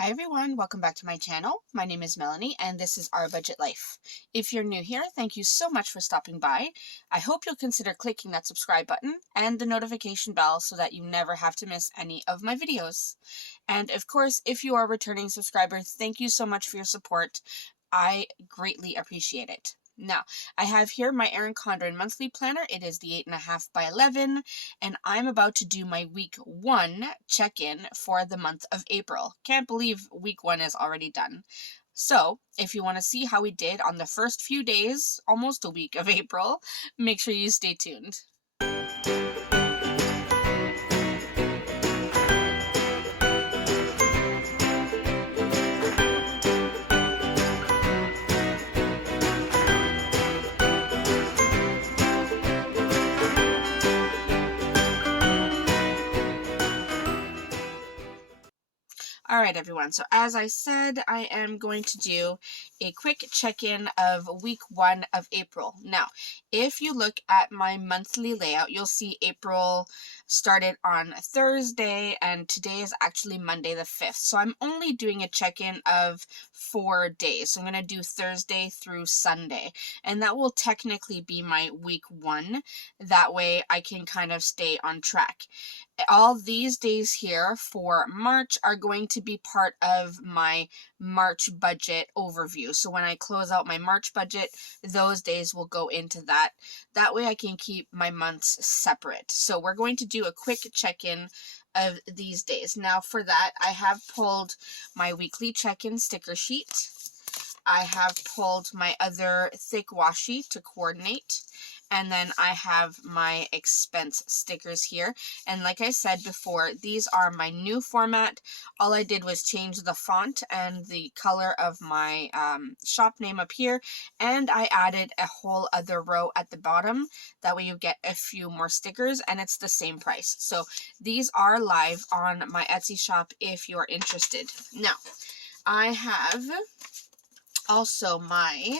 Hi everyone, welcome back to my channel. My name is Melanie and this is Our Budget Life. If you're new here, thank you so much for stopping by. I hope you'll consider clicking that subscribe button and the notification bell so that you never have to miss any of my videos. And of course, if you are a returning subscriber, thank you so much for your support. I greatly appreciate it. Now, I have here my Erin Condren monthly planner. It is the 8.5 by 11, and I'm about to do my week 1 check-in for the month of April. Can't believe week 1 is already done. So, if you want to see how we did on the first few days, almost a week of April, make sure you stay tuned. All right, everyone. So as I said, I am going to do a quick check-in of week 1 of April. Now, if you look at my monthly layout, you'll see April started on Thursday and today is actually Monday the 5th. So I'm only doing a check-in of 4 days. So I'm going to do Thursday through Sunday, and that will technically be my week 1. That way I can kind of stay on track. All these days here for March are going to be part of my March budget overview. So when I close out my March budget, those days will go into that. That way I can keep my months separate. So we're going to do a quick check-in of these days. Now for that, I have pulled my weekly check-in sticker sheet. I have pulled my other thick washi to coordinate. And then I have my expense stickers here. And like I said before, these are my new format. All I did was change the font and the color of my shop name up here. And I added a whole other row at the bottom. That way you get a few more stickers and it's the same price. So these are live on my Etsy shop if you're interested. Now, I have also my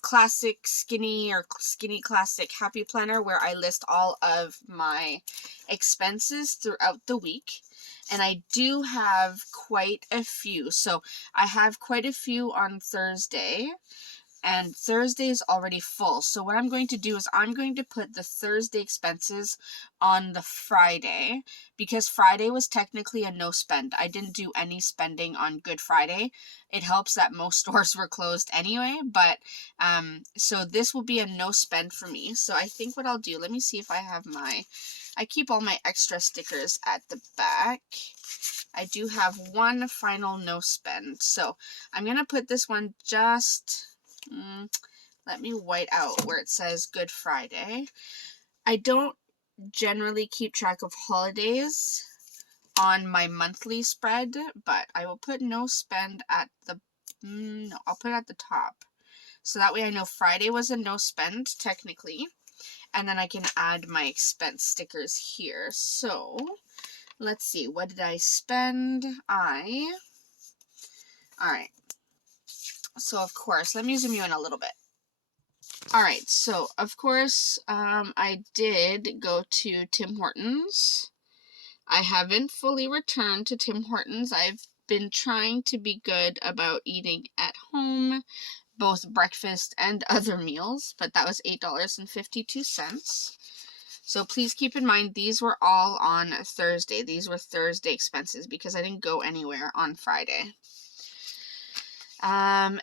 classic skinny or skinny classic happy planner where I list all of my expenses throughout the week. And I do have quite a few. So I have quite a few on Thursday. And Thursday is already full. So what I'm going to do is I'm going to put the Thursday expenses on the Friday, because Friday was technically a no spend. I didn't do any spending on Good Friday. It helps that most stores were closed anyway, but so this will be a no spend for me. So I think what I'll do, let me see if I have I keep all my extra stickers at the back. I do have one final no spend. So I'm going to put this one just... let me white out where it says Good Friday. I don't generally keep track of holidays on my monthly spread, but I will put no spend at the, no, I'll put it at the top. So that way I know Friday was a no spend technically, and then I can add my expense stickers here. So let's see, what did I spend? Alright. So of course, let me zoom you in a little bit. Alright, so of course, I did go to Tim Hortons. I haven't fully returned to Tim Hortons. I've been trying to be good about eating at home, both breakfast and other meals, but that was $8.52. So please keep in mind, these were all on Thursday. These were Thursday expenses because I didn't go anywhere on Friday. Then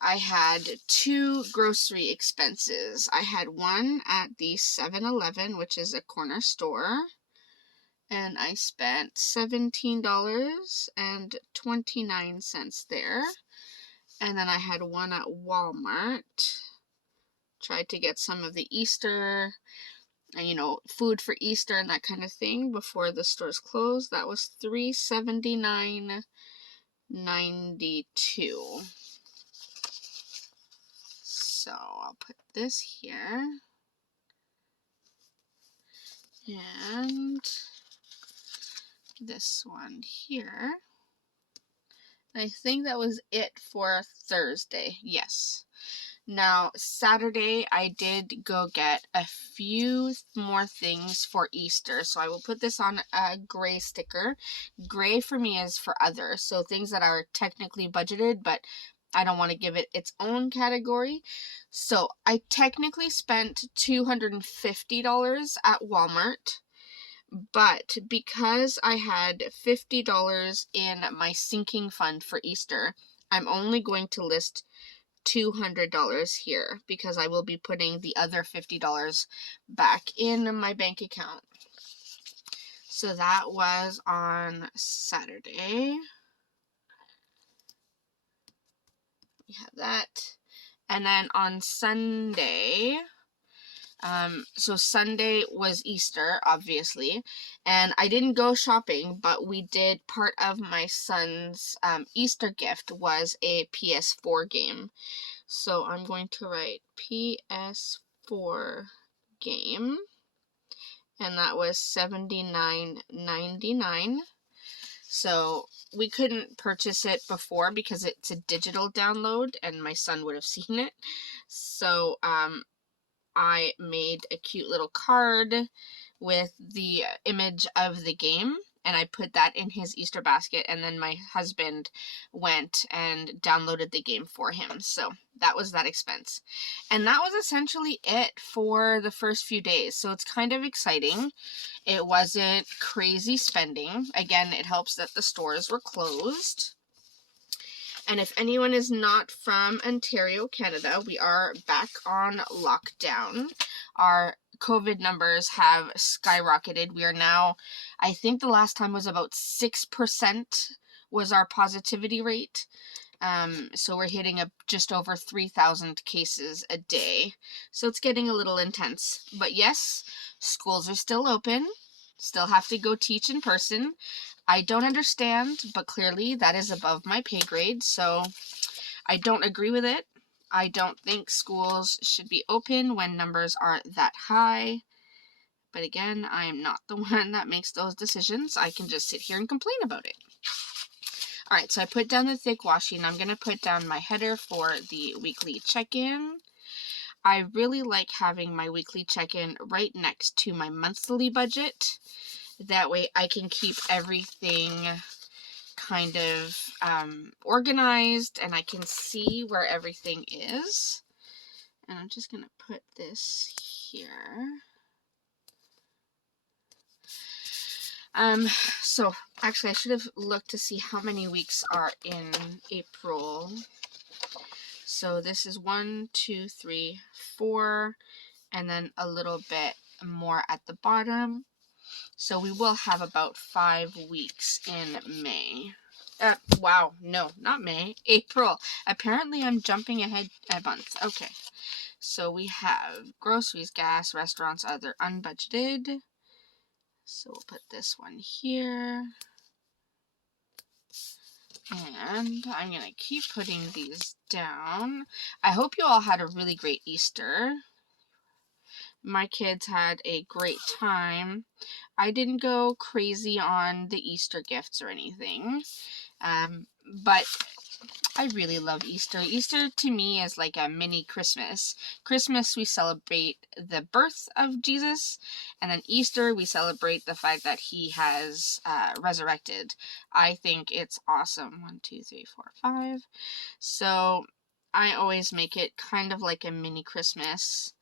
I had 2 grocery expenses. I had one at the 7-Eleven, which is a corner store, and I spent $17.29 there. And then I had one at Walmart. Tried to get some of the Easter, food for Easter and that kind of thing before the stores closed. That was $379.92. So I'll put this here. And this one here. I think that was it for Thursday. Yes. Now, Saturday, I did go get a few more things for Easter. So I will put this on a gray sticker. Gray for me is for others. So things that are technically budgeted, but I don't want to give it its own category. So I technically spent $250 at Walmart. But because I had $50 in my sinking fund for Easter, I'm only going to list $200 here because I will be putting the other $50 back in my bank account. So that was on Saturday. We have that. And then on Sunday, so Sunday was Easter, obviously, and I didn't go shopping, but we did. Part of my son's Easter gift was a PS4 game. So I'm going to write PS4 game, and that was $79.99. So we couldn't purchase it before because it's a digital download, and my son would have seen it. So I made a cute little card with the image of the game, and I put that in his Easter basket, and then my husband went and downloaded the game for him. So that was that expense. And that was essentially it for the first few days. So it's kind of exciting. It wasn't crazy spending. Again, it helps that the stores were closed. And if anyone is not from Ontario, Canada, we are back on lockdown. Our COVID numbers have skyrocketed. We are now, I think the last time was about 6% was our positivity rate. So we're hitting just over 3,000 cases a day. So it's getting a little intense. But yes, schools are still open. Still have to go teach in person. I don't understand, but clearly that is above my pay grade, so I don't agree with it. I don't think schools should be open when numbers are that high. But again, I am not the one that makes those decisions. I can just sit here and complain about it. Alright, so I put down the thick washi, and I'm going to put down my header for the weekly check-in. I really like having my weekly check-in right next to my monthly budget. That way I can keep everything kind of organized, and I can see where everything is. And I'm just going to put this here. So actually I should have looked to see how many weeks are in April. So this is 1, 2, 3, 4, and then a little bit more at the bottom. So we will have about 5 weeks in May. Wow, no, not May, April. Apparently I'm jumping ahead a month. Okay, so we have groceries, gas, restaurants, other unbudgeted. So we'll put this one here. And I'm going to keep putting these down. I hope you all had a really great Easter. My kids had a great time. I didn't go crazy on the Easter gifts or anything, but I really love Easter. Easter to me is like a mini Christmas. Christmas, we celebrate the birth of Jesus, and then Easter, we celebrate the fact that he has resurrected. I think it's awesome. 1, 2, 3, 4, 5. So I always make it kind of like a mini Christmas.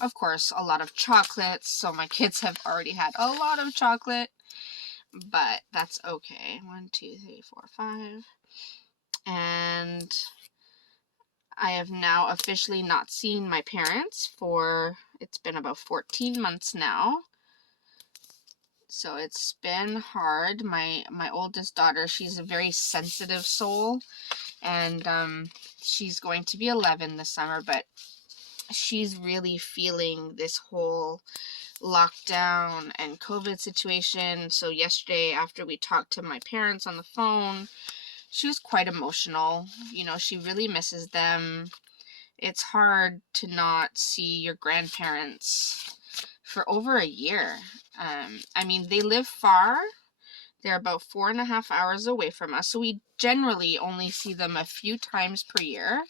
Of course, a lot of chocolates, so my kids have already had a lot of chocolate, but that's okay. 1, 2, 3, 4, 5. And I have now officially not seen my parents for, it's been about 14 months now. So it's been hard. My oldest daughter, she's a very sensitive soul, and she's going to be 11 this summer, but she's really feeling this whole lockdown and COVID situation. So yesterday, after we talked to my parents on the phone, she was quite emotional. You know, she really misses them. It's hard to not see your grandparents for over a year. I mean, they live far. They're about 4.5 hours away from us, so we generally only see them a few times per year.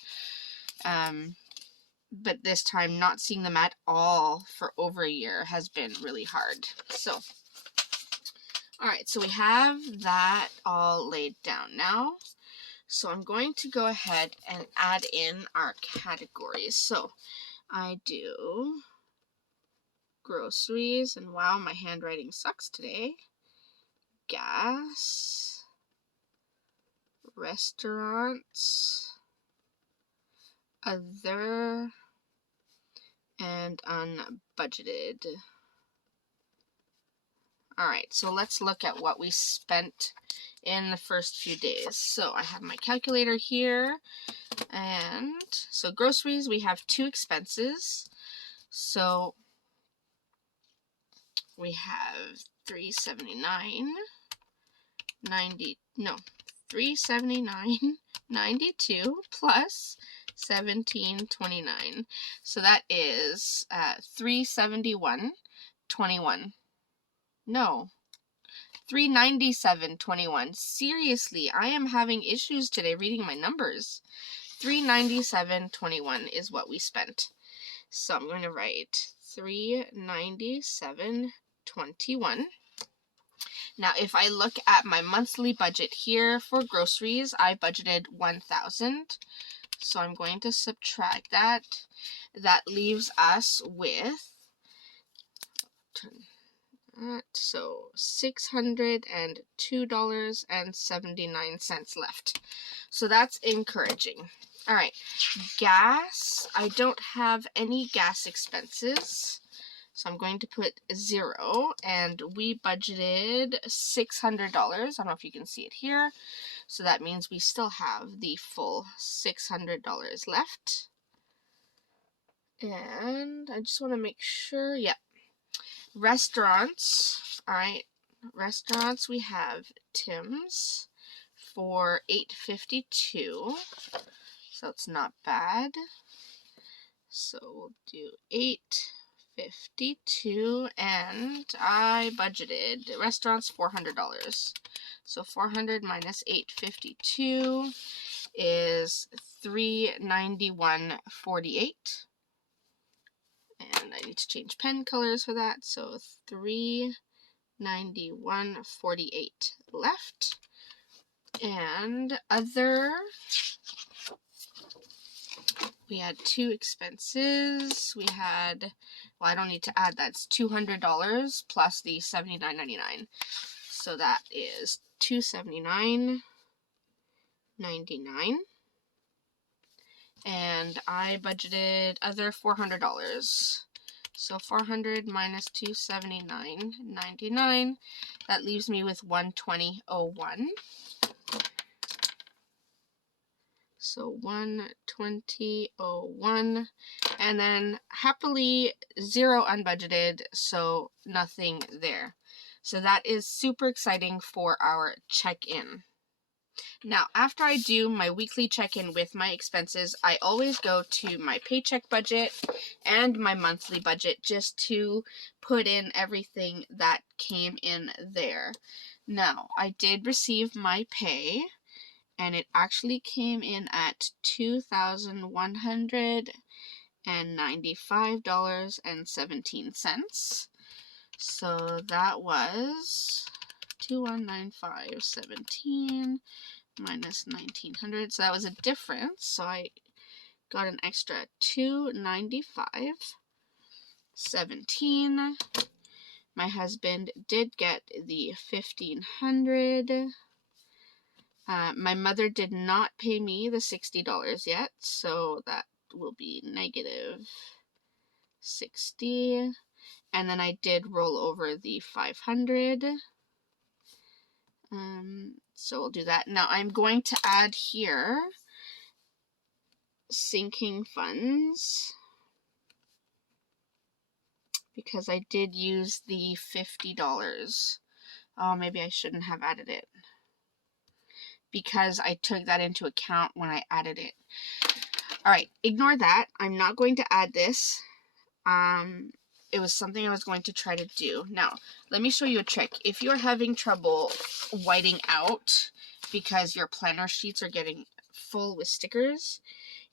But this time not seeing them at all for over a year has been really hard. So, all right, so we have that all laid down now. So I'm going to go ahead and add in our categories. So I do groceries, and wow, my handwriting sucks today. Gas, restaurants, other, and unbudgeted. All right, so let's look at what we spent in the first few days. So I have my calculator here, and so groceries, we have 2 expenses. So we have $379.92 plus $17.29. So that is $371.21. No, $397.21. Seriously, I am having issues today reading my numbers. $397.21 is what we spent. So I'm going to write $397.21. Now, if I look at my monthly budget here for groceries, I budgeted $1,000. So I'm going to subtract that. That leaves us with $602.79 left. So that's encouraging. All right, gas. I don't have any gas expenses, so I'm going to put 0, and we budgeted $600. I don't know if you can see it here. So that means we still have the full $600 left. And I just want to make sure, yeah. Restaurants, all right, restaurants, we have Tim's for $8.52, so it's not bad. So we'll do $8.52, and I budgeted restaurants $400. So 400 minus $8.52 is $391.48. And I need to change pen colors for that. So $391.48 left. And other, we had 2 expenses. We had, well, I don't need to add that. It's $200 plus the $79.99. So that is $279.99. And I budgeted other $400. So 400 minus $279.99, that leaves me with $120.01. So $120.01, and then happily 0 unbudgeted, so nothing there. So that is super exciting for our check-in. Now, after I do my weekly check-in with my expenses, I always go to my paycheck budget and my monthly budget just to put in everything that came in there. Now, I did receive my pay, and it actually came in at $2,195.17. So that was 2195.17 minus 1900. So that was a difference. So I got an extra $295.17. My husband did get the $1,500. My mother did not pay me the $60 yet, so that will be negative 60. And then I did roll over the 500. So we'll do that. Now I'm going to add here sinking funds, because I did use the $50. Oh, maybe I shouldn't have added it, because I took that into account when I added it. All right, ignore that. I'm not going to add this. It was something I was going to try to do. Now, let me show you a trick. If you're having trouble whiting out because your planner sheets are getting full with stickers,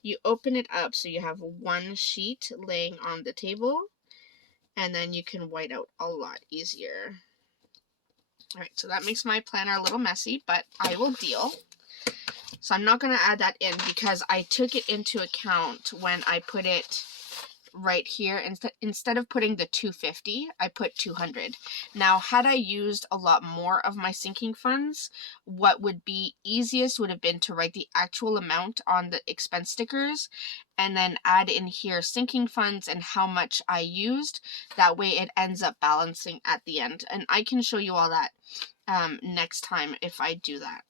you open it up so you have one sheet laying on the table, and then you can white out a lot easier. All right, so that makes my planner a little messy, but I will deal. So I'm not going to add that in because I took it into account when I put it right here. Instead of putting the 250, I put 200. Now, had I used a lot more of my sinking funds, what would be easiest would have been to write the actual amount on the expense stickers and then add in here sinking funds and how much I used. That way it ends up balancing at the end. And I can show you all that next time if I do that.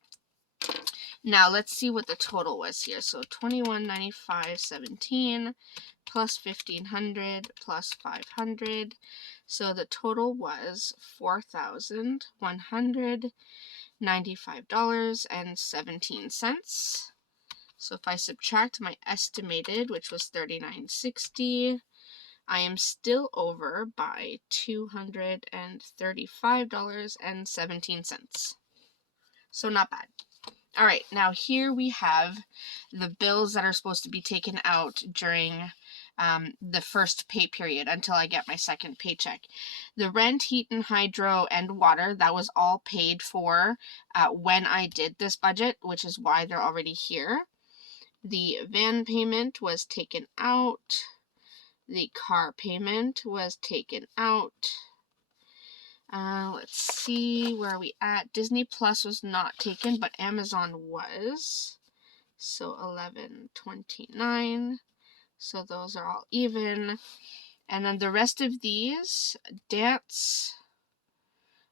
Now let's see what the total was here. So $21.95.17 plus $1,500 plus $500. So the total was $4,195.17. So if I subtract my estimated, which was $39.60, I am still over by $235.17. So not bad. All right, now here we have the bills that are supposed to be taken out during the first pay period until I get my second paycheck. The rent, heat, and hydro, and water, that was all paid for when I did this budget, which is why they're already here. The van payment was taken out. The car payment was taken out. Let's see, where are we at? Disney Plus was not taken, but Amazon was. So $11.29. So those are all even. And then the rest of these, dance,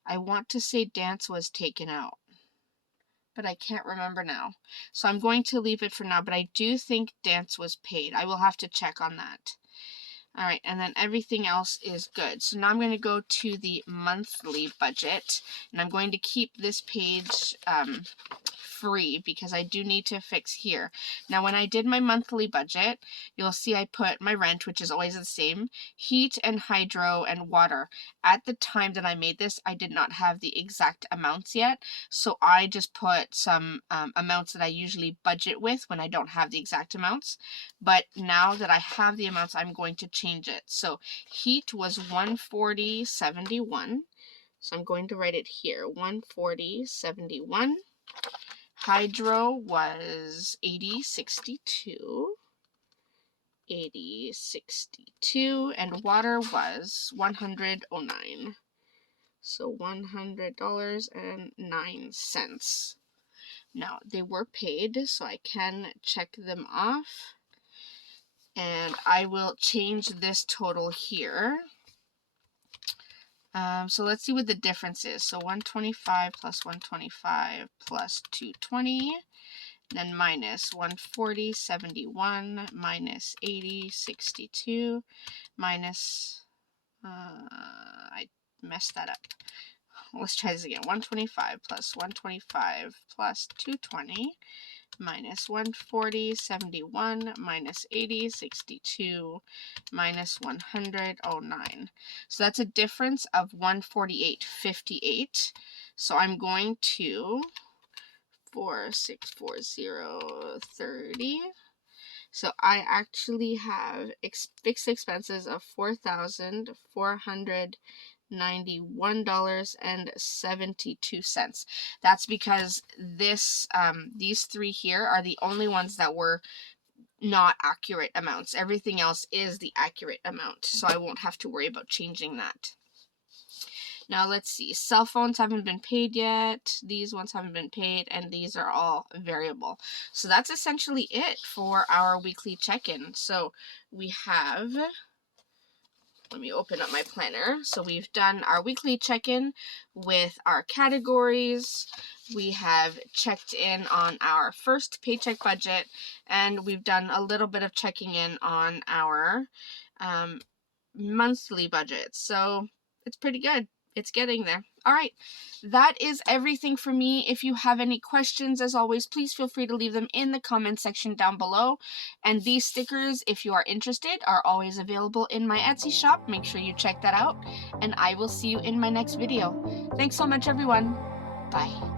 I want to say dance was taken out, but I can't remember now. So I'm going to leave it for now, but I do think dance was paid. I will have to check on that. All right, and then everything else is good. So now I'm going to go to the monthly budget, and I'm going to keep this page free because I do need to fix here. Now, when I did my monthly budget, you'll see I put my rent, which is always the same, heat and hydro and water. At the time that I made this, I did not have the exact amounts yet, so I just put some amounts that I usually budget with when I don't have the exact amounts. But now that I have the amounts, I'm going to change it. So heat was $140.71. So I'm going to write it here, $140.71. Hydro was $80.62. $80.62. And water was $100.09. So $100.09. Now, they were paid, so I can check them off. And I will change this total here. So let's see what the difference is. So 125 plus 125 plus 220, then minus 140.71 minus 80.62 minus, I messed that up. Let's try this again. 125 plus 125 plus 220 minus 140.71 minus 80.62 minus 100.09. So that's a difference of 148.58. So I'm going to 4640.30. So I actually have fixed expenses of $4,491.72. That's because these three here are the only ones that were not accurate amounts. Everything else is the accurate amount, so I won't have to worry about changing that. Now let's see, cell phones haven't been paid yet, these ones haven't been paid, and these are all variable. So that's essentially it for our weekly check-in. So we have, let me open up my planner. So we've done our weekly check-in with our categories. We have checked in on our first paycheck budget, and we've done a little bit of checking in on our monthly budget. So it's pretty good. It's getting there. All right, that is everything for me. If you have any questions, as always, please feel free to leave them in the comment section down below. And these stickers, if you are interested, are always available in my Etsy shop. Make sure you check that out, and I will see you in my next video. Thanks so much, everyone. Bye.